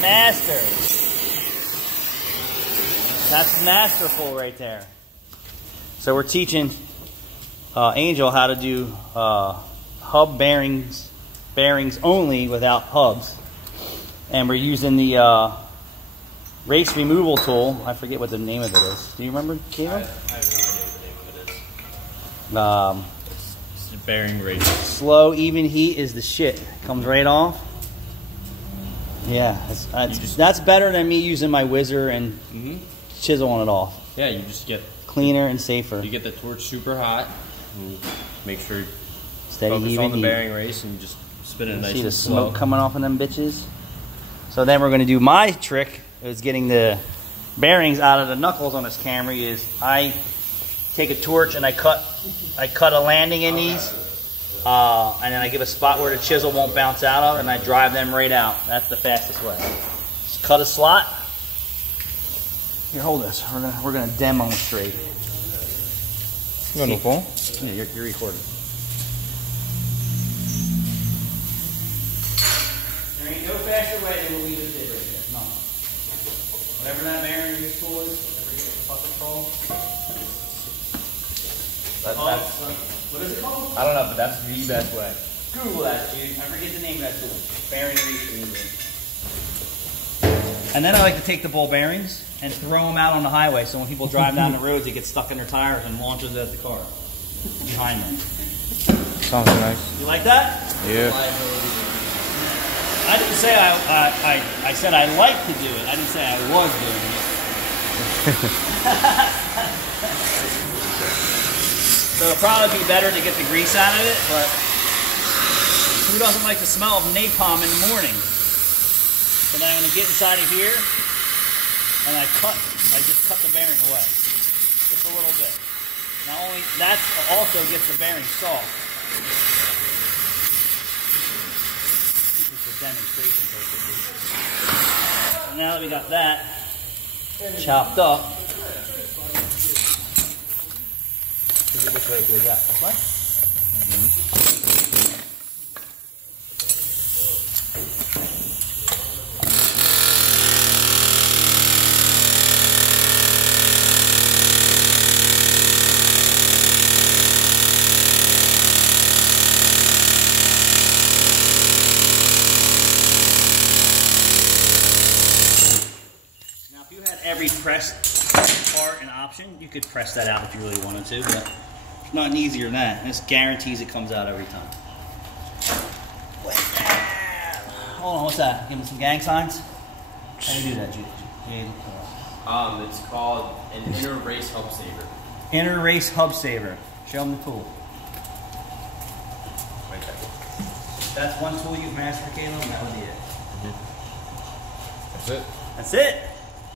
Master. That's masterful right there. So we're teaching Angel how to do hub bearings only without hubs. And we're using the race removal tool. I forget what the name of it is. Do you remember, Caleb? I have no idea what the name of it is. It's the bearing race. Slow, even heat is the shit. Comes right off. Yeah, that's better than me using my whizzer and chiseling it off. Yeah, you just get cleaner and safer. You get the torch super hot. And you make sure you steady, focus even on the heat. bearing race and you just spin it nice See the and smoke slow. coming off of them bitches. So then we're going to do my trick. Is getting the bearings out of the knuckles on this Camry. Is I take a torch and I cut a landing in these, and then I give a spot where the chisel won't bounce out of, and I drive them right out. That's the fastest way. Just cut a slot. Here, hold this. We're gonna demonstrate. Wonderful. Yeah, you're recording. There ain't no faster way than what we just did right there. No. Whatever that bearing in this tool is, I forget what the fuck it's called. What is it called? I don't know, but that's the best way. Google that, dude. I forget the name of that tool. Bearing removal. And then I like to take the ball bearings and throw them out on the highway, so when people drive down the roads, they get stuck in their tires and launches at the car behind them. Sounds nice. You like that? Yeah. I didn't say I said I like to do it. I didn't say I was doing it. So it'll probably be better to get the grease out of it, but who doesn't like the smell of napalm in the morning? So then I'm going to get inside of here, and I just cut the bearing away. Just a little bit. Not only, that also gets the bearing soft. Demonstration purposes. So now that we got that chopped up, which way do we got? This way? Every pressed part an option. You could press that out if you really wanted to, but it's not easier than that. This guarantees it comes out every time. Hold on, what's that? Give me some gang signs. How do you do that, Jude? It's called an inner race hub saver. Inner race hub saver. Show them the tool. Right there. That's one tool you've mastered, Caleb, and that would be it. That's it. That's it.